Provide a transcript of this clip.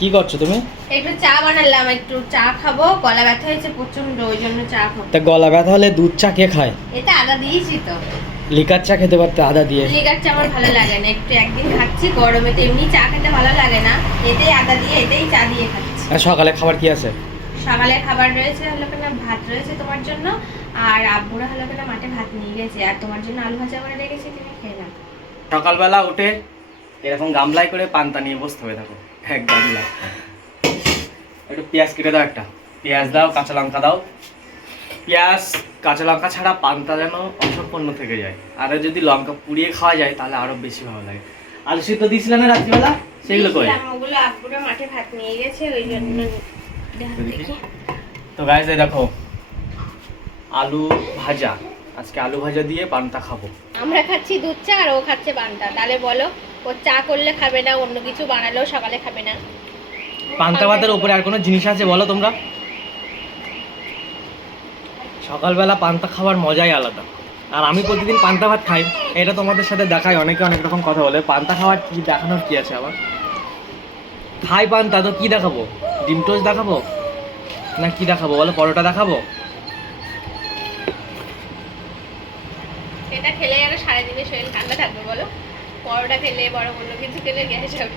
কি করছো তুমি? একটু চা বানালাম, একটু চা খাবো, গলা ব্যথা হয়েছে প্রচন্ড, ওই জন্য চা খাবো। তা গলা ব্যথা হলে দুধ চা কে খায়? এটা আদা দিয়েছি তো। লিকার চা খেতে পারতে আদা দিয়ে। লিকার চা আমার ভালো লাগে না, একটু একদিন খাচ্ছি, গরমে তো এমনি চা খেতে ভালো লাগে না, এটাই আদা দিয়ে এটাই চা দিয়ে খাচ্ছি। আর সকালে খাবার কি আছে? সকালে খাবার রয়েছে হলো কিনা ভাত রয়েছে তোমার জন্য, আর আব্বুরা হলো কিনা মাঠে ভাত নিয়ে গেছে, আর তোমার জন্য আলু ভাজা করে রেখেছি, তুমি খেয়ে নাও। সকালবেলা উঠে এরকম গামলায় করে পান্তা নিয়ে বসতে হবে, দেখো এক গামলা। একটু পেঁয়াজ কেটে দাও, একটা পেঁয়াজ দাও, কাঁচা লঙ্কা দাও। পেঁয়াজ কাঁচা লঙ্কা ছাড়া পান্তা যেন অসম্পূর্ণ থেকে যায়, আর যদি লঙ্কা পুড়িয়ে খাওয়া যায় তাহলে আরো বেশি ভালো লাগে। আলু সিদ্ধ দিয়েছিলেন না রাত্রিবেলা, সেগুলো করে ওগুলো আব্বুরা মাঠে ভাত নিয়ে গেছে, ওই জন্য। তো গাইস এই দেখো আলু ভাজা, আজকে আলু ভাজা দিয়ে পান্তা খাবো। আমরা খাচ্ছি দুধ চা আর ও খাচ্ছে পান্তা, তাহলে বলো ও চা করলে খাবে না, অন্য কিছু বানালেও সকালে খাবে না। পান্তা ভাতের উপরে আর কোনো জিনিস আছে বলো তোমরা? সকালবেলা পান্তা খাওয়ার মজাই আলাদা। আর আমি প্রতিদিন পান্তা ভাত খাই, এটা তোমাদের সাথে দেখাই, অনেকে অনেক রকম কথা বলে। পান্তা খাওয়ার কি দেখানোর কি আছে আবার? খাই পান্তা তো কি দেখাবো? ডিম টোস্ট দেখাবো না কি দেখাবো বলো? পরোটা দেখাবো? এটা খেলে আরো সারাদিনে শরীর ঠান্ডা থাকবে বলো, পরোটা খেলে বড় অন্য কিছু খেলে গ্যাস হবে।